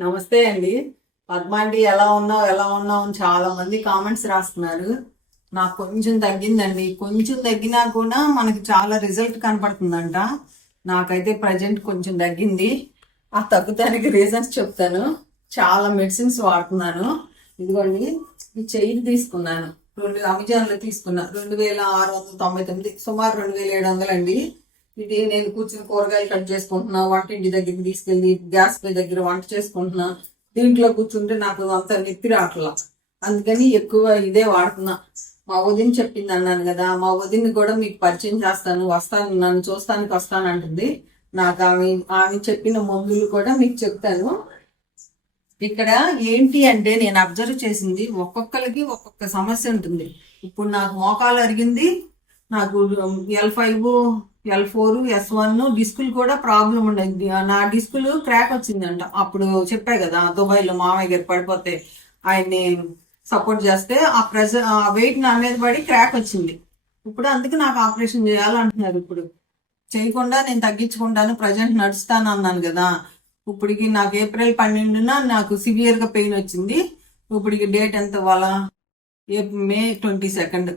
నమస్తే అండి. పద్మాండి ఎలా ఉన్నావు? ఎలా ఉన్నావు? అని చాలా మంది కామెంట్స్ రాస్తున్నారు. నాకు కొంచెం తగ్గిందండి. కొంచెం తగ్గినా కూడా మనకి చాలా రిజల్ట్ కనపడుతుందంట. నాకైతే ప్రజెంట్ కొంచెం తగ్గింది. ఆ తగ్గుతానికి రీజన్స్ చెప్తాను. చాలా మెడిసిన్స్ వాడుతున్నాను. ఇదిగోండి ఈ చైన్ తీసుకున్నాను. రెండు అమెజాన్లో తీసుకున్నా. రెండు వేల ఆరు వందల తొంభై తొమ్మిది. సుమారు రెండు వేల ఏడు వందలు అండి. ఇది నేను కూర్చుని కూరగాయలు కట్ చేసుకుంటున్నా వంటింటి దగ్గరికి తీసుకెళ్ళి గ్యాస్ పై దగ్గర వంట చేసుకుంటున్నా. దీంట్లో కూర్చుంటే నాకు అంత నెత్తి రావట్లా. అందుకని ఎక్కువ ఇదే వాడుతున్నా. మా వదిన చెప్పింది అన్నాను కదా మా వదిన్ని కూడా మీకు పరిచయం చేస్తాను వస్తాను నన్ను చూస్తానికి వస్తాను అంటుంది. నాకు ఆమె ఆమె చెప్పిన మందులు కూడా మీకు చెప్తాను. ఇక్కడ ఏంటి అంటే నేను అబ్జర్వ్ చేసింది ఒక్కొక్కరికి ఒక్కొక్క సమస్య ఉంటుంది. ఇప్పుడు నాకు మోకాలు అరిగింది నాకు L five L four S one డిస్కులు కూడా ప్రాబ్లం ఉండేది. నా డిస్కులు క్రాక్ వచ్చిందంట. అప్పుడు చెప్పా కదా దుబాయ్లో మామయ్య గారు పడిపోతే ఆయన్ని సపోర్ట్ చేస్తే ఆ ప్రెజర్ ఆ వెయిట్ నా మీద పడి క్రాక్ వచ్చింది. ఇప్పుడు అందుకే నాకు ఆపరేషన్ చేయాలంటున్నారు ఇప్పుడు. చేయకుండా నేను తగ్గించుకుంటాను ప్రజెంట్ నడుస్తాను అన్నాను కదా. ఇప్పటికి నాకు ఏప్రిల్ పన్నెండున నాకు సివియర్గా పెయిన్ వచ్చింది. ఇప్పటికి డేట్ ఎంత వాళ్ళ మే ట్వంటీ సెకండ్.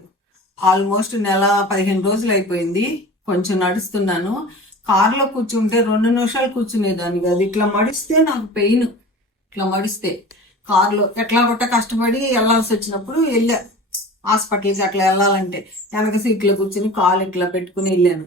ఆల్మోస్ట్ నెల పదిహేను రోజులు అయిపోయింది. కొంచెం నడుస్తున్నాను. కారులో కూర్చుంటే రెండు నిమిషాలు కూర్చునేదాన్ని కాదు. ఇట్లా మడిస్తే నాకు పెయిన్. ఇట్లా మడిస్తే కార్లో ఎట్లా కొట్ట కష్టపడి వెళ్ళాల్సి వచ్చినప్పుడు వెళ్ళా. హాస్పిటల్కి అట్లా వెళ్ళాలంటే వెనక సీట్లో కూర్చుని కాలు ఇట్లా పెట్టుకుని వెళ్ళాను.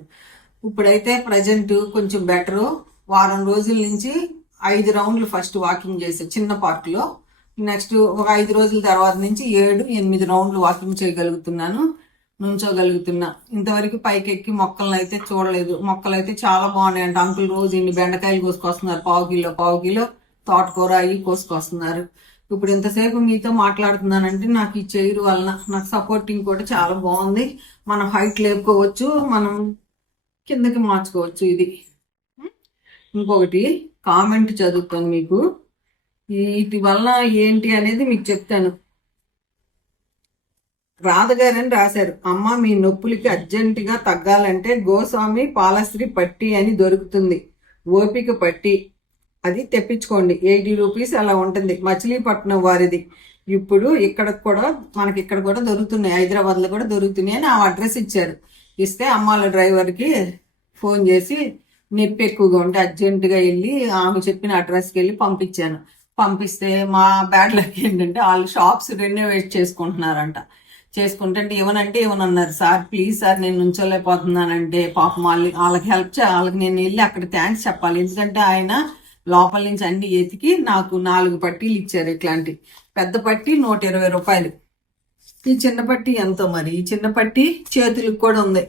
ఇప్పుడైతే ప్రజెంట్ కొంచెం బెటరు. వారం రోజుల నుంచి ఐదు రౌండ్లు ఫస్ట్ వాకింగ్ చేసే చిన్న పార్క్లో. నెక్స్ట్ ఒక ఐదు రోజుల తర్వాత నుంచి ఏడు ఎనిమిది రౌండ్లు వాకింగ్ చేయగలుగుతున్నాను. నుంచోగలుగుతున్నా. ఇంతవరకు పైకి ఎక్కి మొక్కలను అయితే చూడలేదు. మొక్కలు అయితే చాలా బాగున్నాయంట. అంకుల్ రోజు ఇన్ని బెండకాయలు కోసుకొస్తున్నారు. పావు కిలో పావు కిలో తోటకూర అవి కోసుకొస్తున్నారు. ఇప్పుడు ఇంతసేపు మీతో మాట్లాడుతున్నానంటే నాకు ఈ చైర్ వలన నాకు సపోర్టింగ్ కూడా చాలా బాగుంది. మనం హైట్ లేపుకోవచ్చు. మనం కిందకి మార్చుకోవచ్చు ఇది. ఇంకొకటి కామెంట్ చదువుతాను మీకు. వీటి వల్ల ఏంటి అనేది మీకు చెప్తాను. రాధగారని రాశారు. అమ్మ మీ నొప్పులకి అర్జెంటుగా తగ్గాలంటే గోస్వామి పాలశ్రీ పట్టి అని దొరుకుతుంది. ఓపిక పట్టి. అది తెప్పించుకోండి. ఎయిటీ రూపీస్ అలా ఉంటుంది. మచిలీపట్నం వారిది. ఇప్పుడు ఇక్కడ కూడా మనకి ఇక్కడ కూడా దొరుకుతున్నాయి. హైదరాబాద్లో కూడా దొరుకుతున్నాయి అని ఆ అడ్రస్ ఇచ్చారు. ఇస్తే అమ్మాల డ్రైవర్కి ఫోన్ చేసి నొప్పి ఎక్కువగా ఉంటే అర్జెంటుగా వెళ్ళి ఆమె చెప్పిన అడ్రస్కి వెళ్ళి పంపించాను. పంపిస్తే మా బ్యాడ్ లక్ ఏంటంటే వాళ్ళు షాప్స్ రెన్యూవేట్ చేసుకుంటున్నారంట. చేసుకుంటే అంటే ఏమనంటే ఏమనన్నారు సార్ ప్లీజ్ సార్ నేను నుంచోలేకపోతున్నానంటే పాపం వాళ్ళకి వాళ్ళకి హెల్ప్ చే వాళ్ళకి నేను వెళ్ళి అక్కడ థ్యాంక్స్ చెప్పాలి. ఎందుకంటే ఆయన లోపల నుంచి అన్ని ఎతికి నాకు నాలుగు పట్టీలు ఇచ్చారు ఇట్లాంటి. పెద్ద పట్టి నూట ఇరవై రూపాయలు. ఈ చిన్న పట్టి ఎంతో మరి? ఈ చిన్న పట్టి చేతులకు కూడా ఉంది.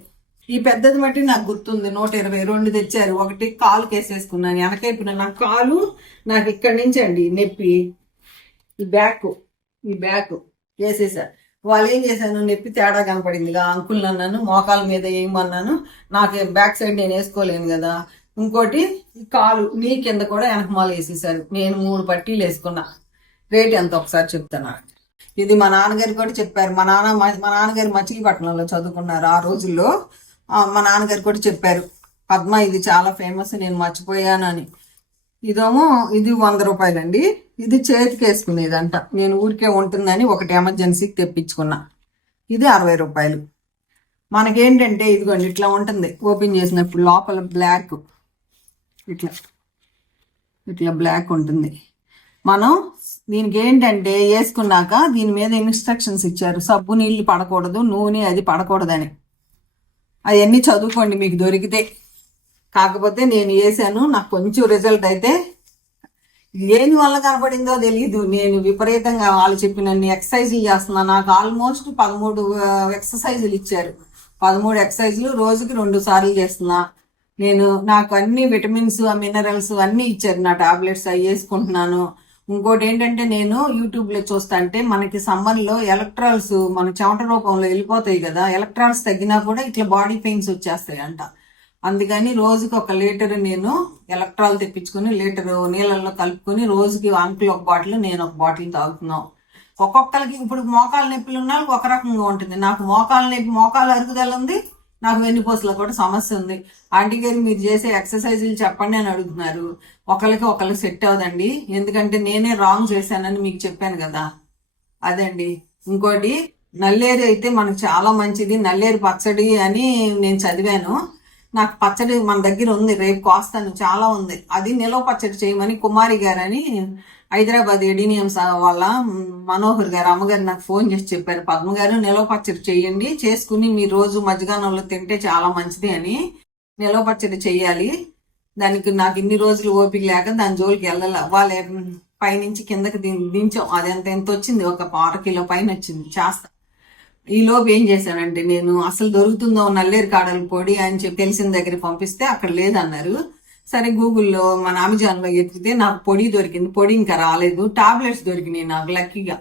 ఈ పెద్దది మట్టి నాకు గుర్తుంది. నూట ఇరవై రెండు తెచ్చారు. ఒకటి కాలు కేసేసుకున్నాను. వెనకైపున నా కాలు నాకు ఇక్కడి నుంచి అండి నొప్పి ఈ బ్యాక్ ఈ బ్యాక్ వేసేసారు వాళ్ళు ఏం చేశాను నొప్పి తేడా కనపడింది. ఆ అంకుల్ అన్నాను మోకాల మీద ఏమన్నాను నాకు బ్యాక్ సైడ్ నేను వేసుకోలేను కదా. ఇంకోటి కాలు నీ కింద కూడా వెనకమాల వేసేసారు నేను మూడు పట్టీలు వేసుకున్నా. రేట్ ఎంత ఒకసారి చెప్తాను? ఇది మా నాన్నగారు కూడా చెప్పారు. మా నాన్న మా నాన్నగారు మచిలీపట్నంలో చదువుకున్నారు ఆ రోజుల్లో. మా నాన్నగారు కూడా చెప్పారు పద్మ ఇది చాలా ఫేమస్ నేను మర్చిపోయానని. ఇదేమో ఇది వంద రూపాయలండి. ఇది చేతికి వేసుకునేదంట. నేను ఊరికే ఉంటుందని ఒకటి ఎమర్జెన్సీకి తెప్పించుకున్నా. ఇది అరవై రూపాయలు. మనకేంటంటే ఇదిగోండి ఇట్లా ఉంటుంది. ఓపెన్ చేసినప్పుడు లోపల బ్లాక్. ఇట్లా. ఇట్లా బ్లాక్ ఉంటుంది. మనం దీనికి ఏంటంటే వేసుకున్నాక దీని మీద ఇన్స్ట్రక్షన్స్ ఇచ్చారు. సబ్బు నీళ్ళు పడకూడదు నూనె అది పడకూడదని. అవన్నీ చదువుకోండి మీకు దొరికితే. కాకపోతే నేను వేసాను నాకు కొంచెం రిజల్ట్ అయితే దేని వల్ల కనపడిందో తెలియదు నేను విపరీతంగా వాళ్ళు చెప్పినన్ని ఎక్సర్సైజులు చేస్తున్నా. నాకు ఆల్మోస్ట్ పదమూడు ఎక్సర్సైజులు ఇచ్చారు. పదమూడు ఎక్సర్సైజులు రోజుకి రెండు సార్లు చేస్తున్నా. నేను నాకు అన్ని విటమిన్స్ మినరల్స్ అన్ని ఇచ్చారు. నా టాబ్లెట్స్ అవి వేసుకుంటున్నాను. ఇంకోటి ఏంటంటే నేను యూట్యూబ్లో చూస్తా అంటే మనకి సమ్మర్లో ఎలక్ట్రాల్స్ మన చెమట రూపంలో వెళ్ళిపోతాయి కదా. ఎలక్ట్రాల్స్ తగ్గినా కూడా ఇట్లా బాడీ పెయిన్స్ వచ్చేస్తాయి అంట అందుకని రోజుకి ఒక లీటర్ నేను ఎలక్ట్రాల్ తెప్పించుకుని లీటర్ నీళ్ళల్లో కలుపుకొని రోజుకి అంకుల్ ఒక బాటిల్ నేను ఒక బాటిల్ తాగుతున్నాం. ఒక్కొక్కరికి ఇప్పుడు మోకాలు నొప్పులు ఉన్న ఒక రకంగా ఉంటుంది. నాకు మోకాలు నొప్పి మోకాలు అరుగుదల ఉంది నాకు వెన్నుపూసలో కూడా సమస్య ఉంది. ఆంటీ గారు మీరు చేసే ఎక్సర్సైజులు చెప్పండి అని అడుగుతున్నారు. ఒకరికి ఒకరికి సెట్ అవ్వదండి. ఎందుకంటే నేనే రాంగ్ చేశానని మీకు చెప్పాను కదా. అదండి. ఇంకోటి నల్లేరు అయితే మనకు చాలా మంచిది. నల్లేరు పచ్చడి అని నేను చదివాను. నాకు పచ్చడి మన దగ్గర ఉంది రేపు కోస్తాను చాలా ఉంది. అది నిలవ పచ్చడి చేయమని కుమారి గారని హైదరాబాద్ ఎడినియమ్స్ వాళ్ళ మనోహర్ గారు అమ్మగారు నాకు ఫోన్ చేసి చెప్పారు. పద్మ గారు నిలవ పచ్చడి చేయండి చేసుకుని మీ రోజు మధ్యాహ్నంలో తింటే చాలా మంచిది అని నిలవ పచ్చడి చేయాలి. దానికి నాకు ఇన్ని రోజులు ఓపిక లేక దాని జోలికి వెళ్ళాల. వాళ్ళ పైనుంచి కిందకి దించాం. అది ఎంత ఎంత వచ్చింది? ఒక అర కిలో పైన వచ్చింది. చేస్తా ఈ లోపు ఏం చేశానంటే నేను అసలు దొరుకుతుందో నల్లేరు కాడల పొడి అని చెప్పి తెలిసిన దగ్గర పంపిస్తే అక్కడ లేదన్నారు. సరే గూగుల్లో మన అమెజాన్లో ఎత్తితే నాకు పొడి దొరికింది. పొడి ఇంకా రాలేదు. టాబ్లెట్స్ దొరికినాయి నాకు లక్కీగా.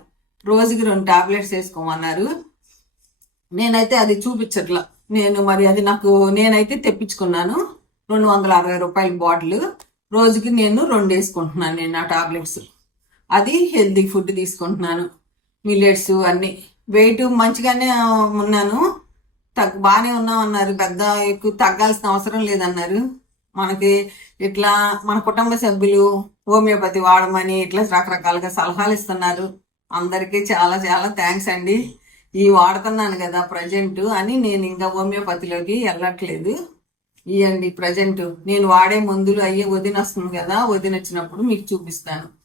రోజుకి రెండు టాబ్లెట్స్ వేసుకోమన్నారు. నేనైతే అది చూపించట్లా. నేను మరి అది నాకు నేనైతే తెప్పించుకున్నాను. రెండు వందల అరవై రూపాయల బాటిల్. రోజుకి నేను రెండు వేసుకుంటున్నాను నేను ఆ టాబ్లెట్స్. అది హెల్తీ ఫుడ్ తీసుకుంటున్నాను. మిల్లెట్స్ అన్నీ. వెయిట్ మంచిగానే ఉన్నాను. తగ్గ బాగానే ఉన్నాం అన్నారు పెద్ద ఎక్కువ తగ్గాల్సిన అవసరం లేదన్నారు. మనకి ఇట్లా మన కుటుంబ సభ్యులు హోమియోపతి వాడమని ఇట్లా రకరకాలుగా సలహాలు ఇస్తున్నారు. అందరికీ చాలా చాలా థ్యాంక్స్ అండి. ఈ వాడుతున్నాను కదా ప్రజెంట్ అని నేను ఇంకా హోమియోపతిలోకి వెళ్ళట్లేదు. ఇవ్వండి ప్రజెంట్. నేను వాడే మందులు అయ్యే వదిన వస్తుంది కదా వదిన వచ్చినప్పుడు మీకు చూపిస్తాను.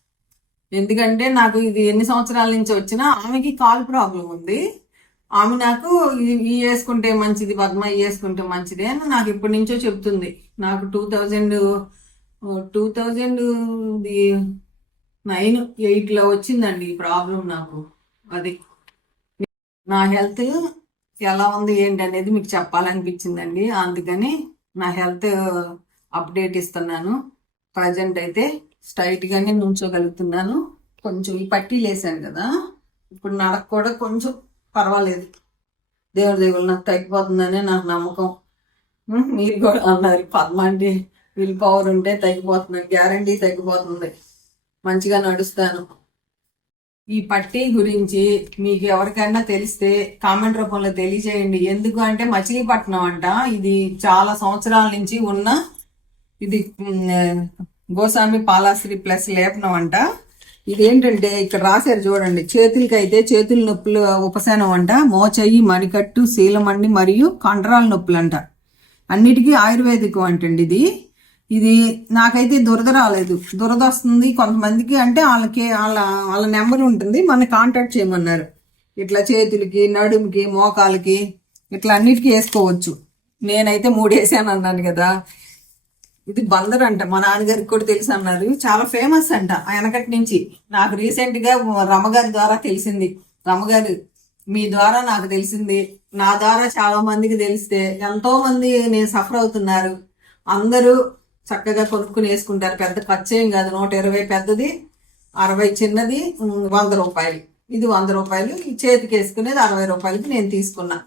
ఎందుకంటే నాకు ఇది ఎన్ని సంవత్సరాల నుంచి వచ్చినా ఆమెకి కాల్ ప్రాబ్లం ఉంది. ఆమె నాకు ఈ వేసుకుంటే మంచిది పద్మ ఈ వేసుకుంటే మంచిది అని నాకు ఇప్పటి నుంచో చెప్తుంది. నాకు two thousand two thousand nine ఎయిట్లో వచ్చిందండి ఈ ప్రాబ్లం నాకు. అది నా హెల్త్ ఎలా ఉంది ఏంటి అనేది మీకు చెప్పాలనిపించిందండి. అందుకని నా హెల్త్ అప్డేట్ ఇస్తున్నాను. ప్రజెంట్ అయితే స్ట్రైట్గానే నుంచోగలుగుతున్నాను. కొంచెం ఈ పట్టీలు వేసాను కదా. ఇప్పుడు నడక కూడా కొంచెం పర్వాలేదు. దేవుడి దేవుడు నాకు తగ్గిపోతుందనే నాకు నమ్మకం. మీరు కూడా అన్నారు పద్మ అంటే విల్ పవర్ ఉంటే తగ్గిపోతున్నాను గ్యారంటీ తగ్గిపోతుంది. మంచిగా నడుస్తాను. ఈ పట్టీ గురించి మీకు ఎవరికైనా తెలిస్తే కామెంట్ రూపంలో తెలియజేయండి. ఎందుకు అంటే మచిలీపట్నం అంట ఇది చాలా సంవత్సరాల నుంచి ఉన్న ఇది గోస్వామి పాలాశ్రీ ప్లస్ లేపనం అంట. ఇదేంటంటే ఇక్కడ రాశారు చూడండి చేతులకి అయితే చేతుల నొప్పులు ఉపశమనం అంట. మోచయి మణికట్టు శీలమండి మరియు కండరాల నొప్పులు అంట అన్నిటికీ ఆయుర్వేదికం అంటండి ఇది. ఇది నాకైతే దురద రాలేదు. దురద వస్తుంది కొంతమందికి అంటే వాళ్ళకి వాళ్ళ వాళ్ళ నెంబర్ ఉంటుంది మన కాంటాక్ట్ చేయమన్నారు. ఇట్లా చేతులకి నడుముకి మోకాలకి ఇట్లా అన్నిటికీ వేసుకోవచ్చు. నేనైతే మూడు వేసాను అన్నాను కదా. ఇది బందర్ అంట. మా నాన్నగారికి కూడా తెలుసు అన్నారు. చాలా ఫేమస్ అంట. ఆ వెనకటి నుంచి. నాకు రీసెంట్గా ద్వారా తెలిసింది. రమ్మగారు మీ ద్వారా నాకు తెలిసింది. నా ద్వారా చాలా మందికి తెలిస్తే ఎంతో మంది నేను సఫర్ అవుతున్నారు. అందరూ చక్కగా కొనుక్కుని వేసుకుంటారు. పెద్ద ఖర్చు ఏం కాదు. నూట ఇరవై పెద్దది అరవై చిన్నది వంద రూపాయలు. ఇది వంద రూపాయలు. ఈ చేతికి వేసుకునేది అరవై రూపాయలకి నేను తీసుకున్నా.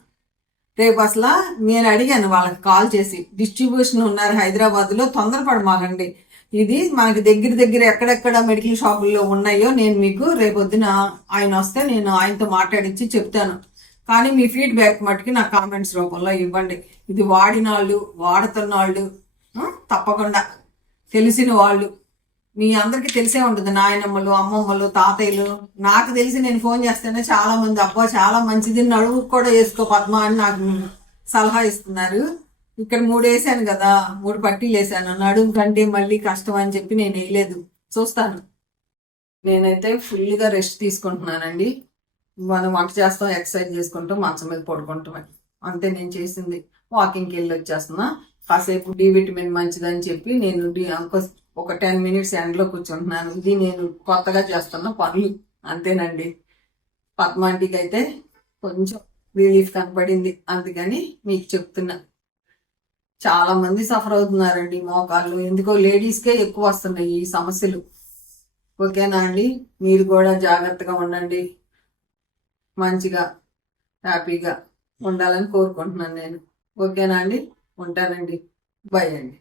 రేపు అసలు నేను అడిగాను వాళ్ళకి కాల్ చేసి డిస్ట్రిబ్యూషన్ ఉన్నారు హైదరాబాద్లో లో ఇది మనకి దగ్గర దగ్గర ఎక్కడెక్కడ మెడికల్ షాపుల్లో ఉన్నాయో నేను మీకు రేపొద్దున ఆయన వస్తే నేను ఆయనతో మాట్లాడించి చెప్తాను. కానీ మీ ఫీడ్బ్యాక్ మట్టుకి నా కామెంట్స్ రూపంలో ఇవ్వండి. ఇది వాడిన వాళ్ళు వాడుతున్న వాళ్ళు తప్పకుండా తెలిసిన వాళ్ళు. మీ అందరికి తెలిసే ఉంటుంది నాయనమ్మలు అమ్మమ్మలు తాతయ్యలు. నాకు తెలిసి నేను ఫోన్ చేస్తేనే చాలా మంది అబ్బా చాలా మంచిది నడుము కూడా వేసుకో పద్మ అని నాకు సలహా ఇస్తున్నారు. ఇక్కడ మూడు వేసాను కదా మూడు పట్టీలు వేసాను నడుము కంటే మళ్ళీ కష్టం అని చెప్పి నేను వేయలేదు. చూస్తాను. నేనైతే ఫుల్గా రెస్ట్ తీసుకుంటున్నానండి. మనం వంట చేస్తాం ఎక్సర్సైజ్ చేసుకుంటాం మంచం మీద పడుకుంటాం అంతే నేను చేసింది. వాకింగ్కి వెళ్ళి వచ్చేస్తున్నా. కాసేపు డి విటమిన్ మంచిదని చెప్పి నేను డి- ఒక టెన్ మినిట్స్ ఎండ్లో కూర్చుంటున్నాను. ఇది నేను కొత్తగా చేస్తున్న పనులు. అంతేనండి. పద్మాంటికి అయితే కొంచెం రిలీఫ్ కనపడింది. అందుకని మీకు చెప్తున్నా. చాలా మంది సఫర్ అవుతున్నారండి మోకాళ్ళు. ఎందుకో లేడీస్కే ఎక్కువ వస్తున్నాయి ఈ సమస్యలు. ఓకేనా అండి? మీరు కూడా జాగ్రత్తగా ఉండండి. మంచిగా హ్యాపీగా ఉండాలని కోరుకుంటున్నాను నేను. ఓకేనా అండి? ఉంటానండి. బాయ్ అండి.